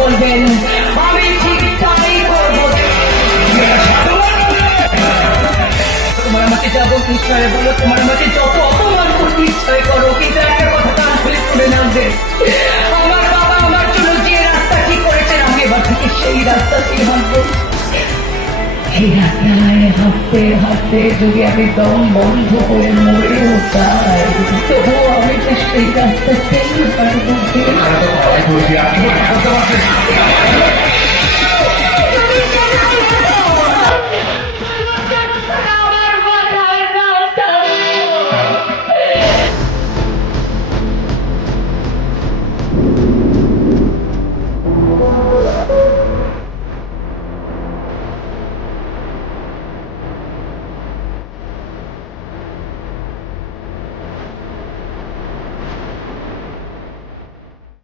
বলবেন আমি ঠিক তাই করব। তোমার মাকে যাব ইচ্ছায় বলো? তোমার মাকে যত অপমান করতে ইচ্ছায় করো কিন্তু একটা কথা কান খুলে করে নামবে আমার বাবা আমার জন্য যে রাস্তা ঠিক করেছেন, আমি এবার থেকে সেই রাস্তাতেই হাঁটবো সেই রাস্তায় হাঁটতে হাঁটতে যদি আমি দম বন্ধ করে মরেও যাই, তবুও আমি তো সেই রাস্তাতেই Yeah.